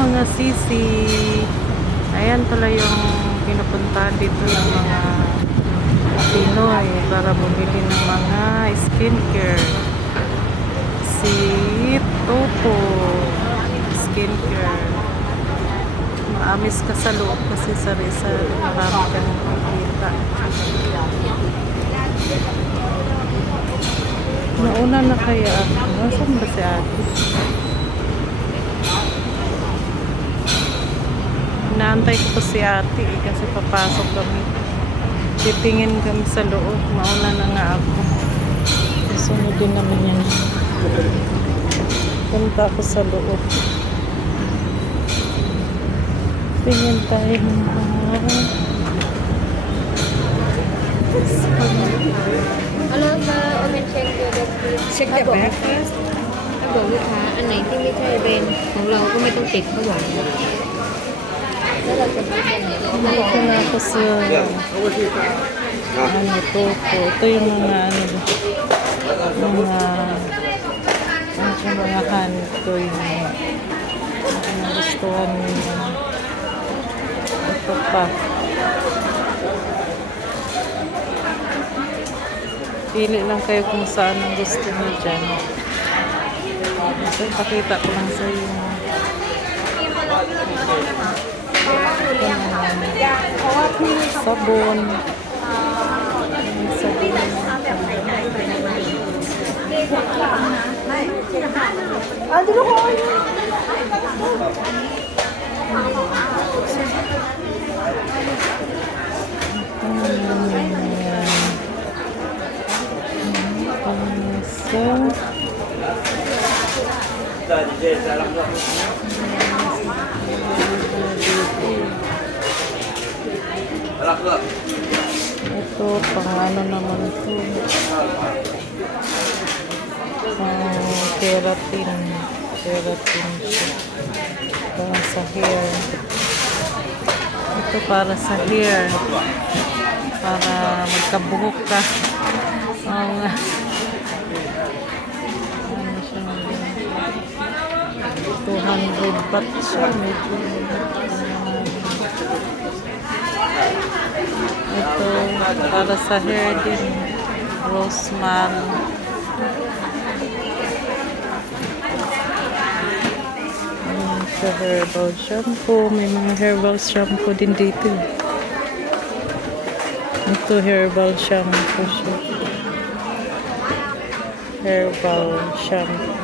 mga sisi. Ayan pala yung pinupuntahan dito ng mga Pinoy para bumili ng mga skincare. Si Toto Skincare. Maamis ka sa loob kasi sari-sari. Marami ka nang makikita. Nauna na kaya ako. Nasaan ba si ate? Inaantay ko po si ate kasi papasok kami. Titingin kami sa loob. Mauna na nga ako. Sunod din naman yan. Punta ako sa loob. Tingin tayo ng Hello, sir. Open check your breakfast. Check the breakfast. บอกลูกค้าอันไหนที่ไม่ใช่เบนของเราก็ไม่ต้องติดเขาบอกแล้วเราจะรู้เป็นไหนเรา Dito na ako sa Toto. Ito yung mga mga hanip ko yung mga gustuhan nila. Ito pa. Pili lang kayo kung saan ang gusto nyo dyan. So, pakita ko lang sa iyo. Sabon. Ito, pang ano naman ito. Keratin. Keratin siya. Para sa hair. Ito para sa hair. Para magkabuhok ka. Ano siya? 200 baht siya. Ito, para sa hair din. Rosemary. Sa herbal shampoo. May mga herbal shampoo din dito. Ito, herbal shampoo siya. Herbal shampoo.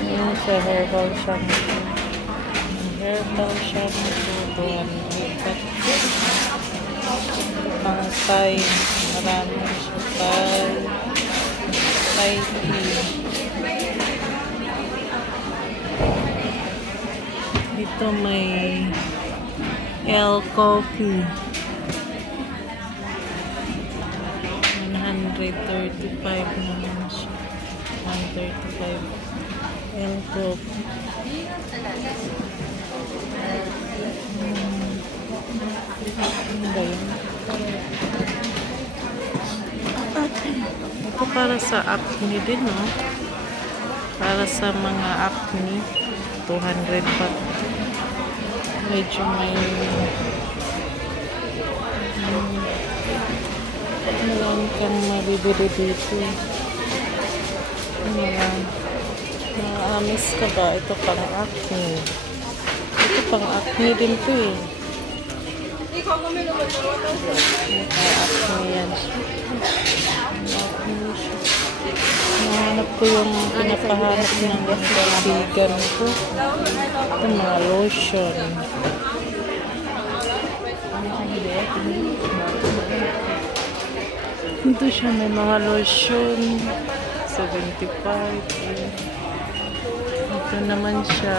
Ayan siya, herbal shampoo. Herbal shampoo. 200 baht. Pang Thai. Marami siya Thai. Thai tea. Dito may L coffee. 135 naman siya. 135 L coffee. Ano ba yun? Ito para sa acne din, no? Para sa mga acne. 200 baht. Medyo may meron kang mabibili dito. Maamis ka ba? Ito pang acne. Ito pang acne din to eh. Acne yan. Acne siya. Nahanap ko yung pinapahanap ng kaibigan ko. Ito mga lotion. Ito siya, may mga lotion. 75. Ito naman siya.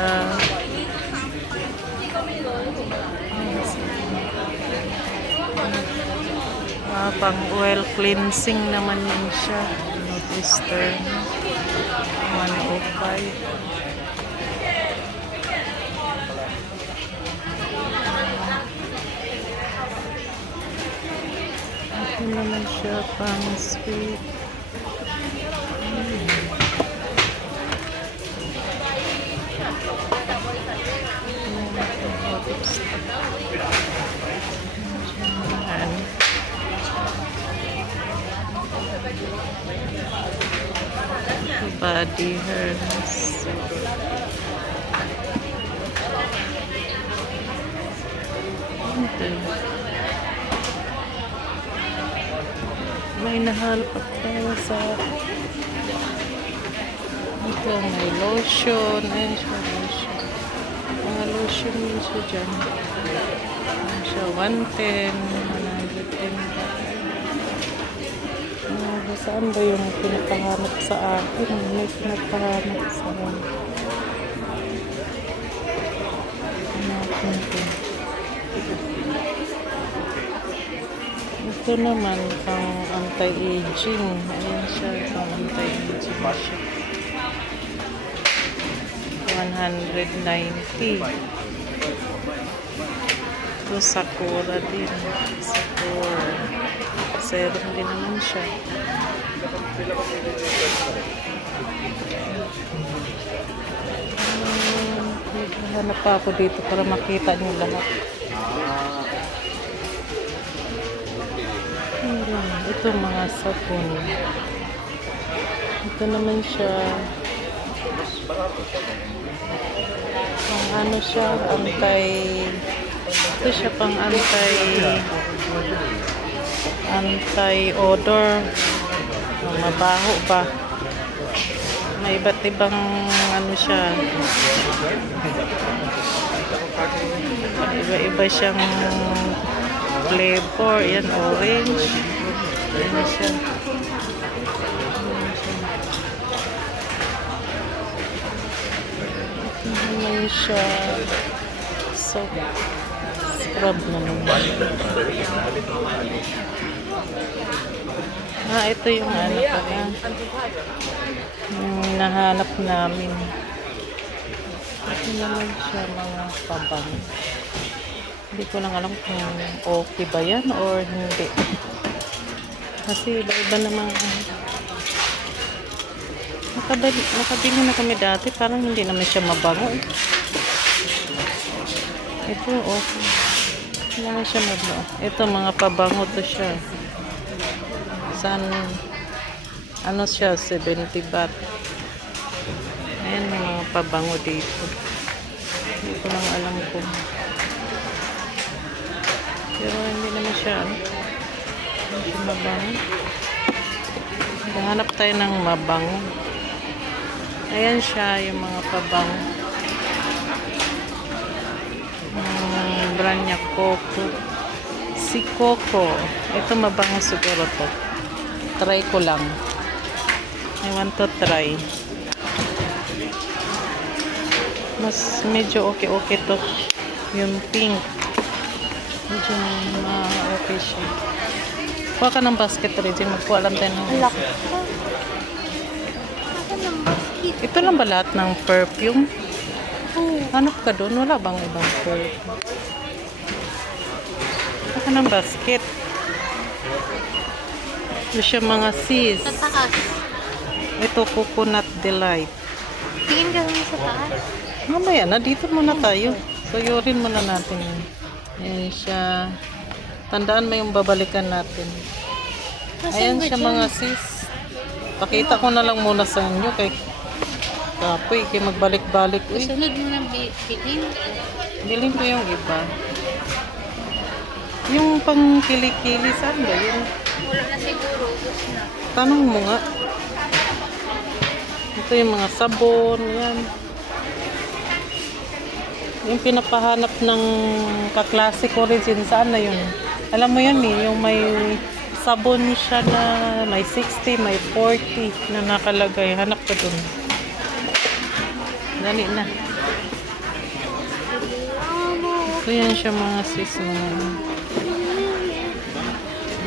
Pang oil cleansing naman yun siya. Northeastern 105. Ito naman siya pang sweet. Body hairs. Okay. May nahanap tayo sa ito, may lotion. Ayan siya, lotion. Mga lotion yun siya dyan. Ayan siya, 110, 110. Saan ba yung pinapahanap sa akin? May pinapahanap sa akin. Hanapin ko. Ito naman, pang anti-aging. Ayan siya, pang anti-aging siya. 190. Ito, Sakura din. Sakura. Serum din naman siya. Hanap pa ako dito para makita niyo lahat. Ito mga sabon. Ito naman siya. Pang ano siya, ito siya pang anti-odor. Mabaho ba? May iba't ibang ano siya. Iba-iba siyang flavor. Yan, orange. Yan siya. Yan siya. Soap. Scrub naman. Ito yung ano pala. Yung nahanap namin. Ito naman siya, mga pabang. Hindi ko lang alam kung okay ba yan or hindi. Kasi iba-iba naman. Nakabili na kami dati. Parang hindi naman siya mabango. Ito, okay. Hindi naman siya mabango. Ito, mga pabango to siya. Ano siya, 70 baht. Ayan, may mga pabango dito. Hindi ko lang alam kung. Pero hindi naman siya, hindi siya mabango. Hanap tayo ng mabango. Ayan siya, yung mga pabango. Brand niya Coco. Si Coco. Ito mabango siguro to. Try ko lang. I want to try. Mas medyo okay to. Yung pink. Medyo okay siya. Kuha ka ng basket, Regine. Magkuha lang tayo ng basket. Ito lang ba lahat ng perfume? Hanap ka doon? Wala bang ibang perfume? Kuha ka ng basket. Ito siya mga sis. Sa taas. Ito, Coconut Delight. Tingin ka naman sa taas. Mamaya na, dito muna tayo. Suyurin muna natin yun. Ayan siya. Tandaan mo yung babalikan natin. Ayan siya mga sis. Pakita ko na lang muna sa inyo kay kapoy, kay magbalik-balik. Uy, Sunod mo ng bilhin. bilhin ko yung iba. Yung pang kili-kili, saan ba yun? Wala na siguro. Gusto na. Tanong mo nga. Ito yung mga sabon, yan. Yung pinapahanap ng kaklase ko rin, saan na yun? Alam mo yun yung may sabon siya na may 60, may 40 na nakalagay. Hanap ko dun. Dali na. Ito yan siya mga sis.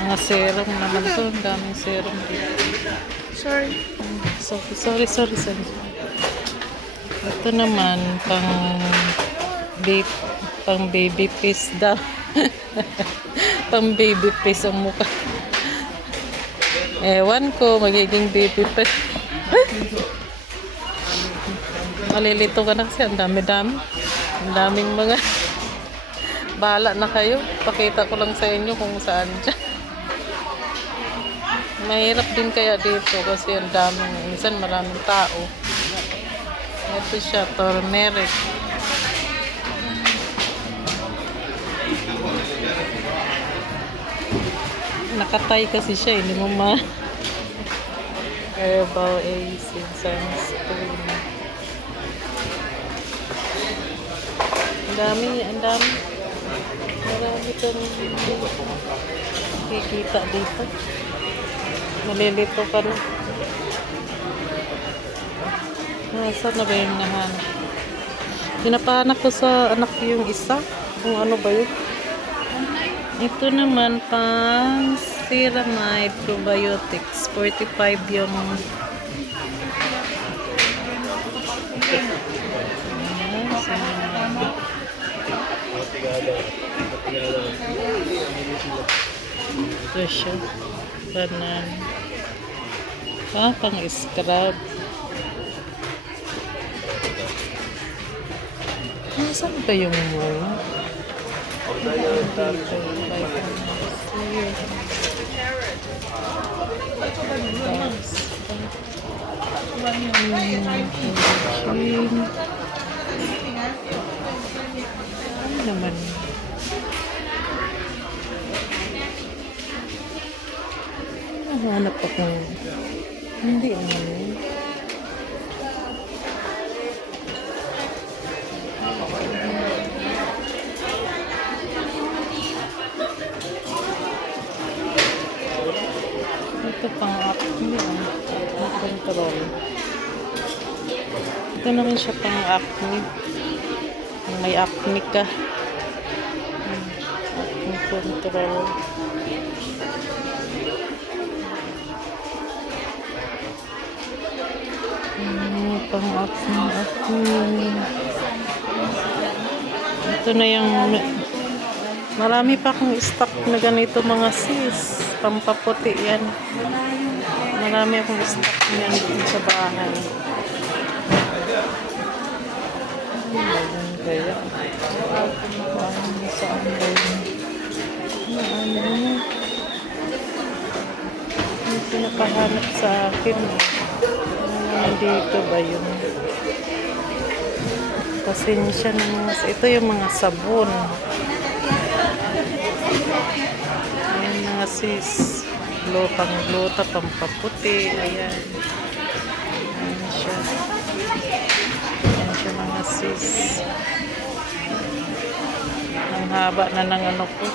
Mga serum naman to. Ang daming serum dito. Sorry. Ito naman pang baby face daw. Pang baby face ang mukha. Ewan ko, magiging baby face. Malilito ka na kasi ang dami-dami. Ang daming mga bahala na kayo. Pakita ko lang sa inyo kung saan dyan. Mahirap din kaya dito kasi ang daming, minsan maraming tao. Ito siya, turmeric. Nakatay kasi siya, hindi mo ma... Herbal acid, sunscreen. Ang dami, ang dami. Marami kang kikita dito. Malilito ka na. Saan na ba yung nahanap? Pinapahanap ko sa anak ko yung isa. Kung ano ba yun? Ito naman pang Ceramide Probiotics. 45 yung... Ito siya. Banan. Pang scrub. Saan ba yung ano? Dito, ano naman? Nahanap ako. Hindi naman. Ito pang acne. Control. Ito naman siya pang acne. Kung may acne ka. Acne control. Pang acne. Ito na yung... Marami pa akong stock na ganito mga sis. Pampaputi yan. Marami akong stock niyan dito sa bahay. Ayun kaya. Saan ba yun? Yung pinapahanap sa akin. Dito ba yun? Pasensya na mga... Ito yung mga sabon. Ayan mga sis. Pang-glota, pampaputi. Ayan. Ayan siya. Ayan siya mga sis. Ang haba na ng ano ko.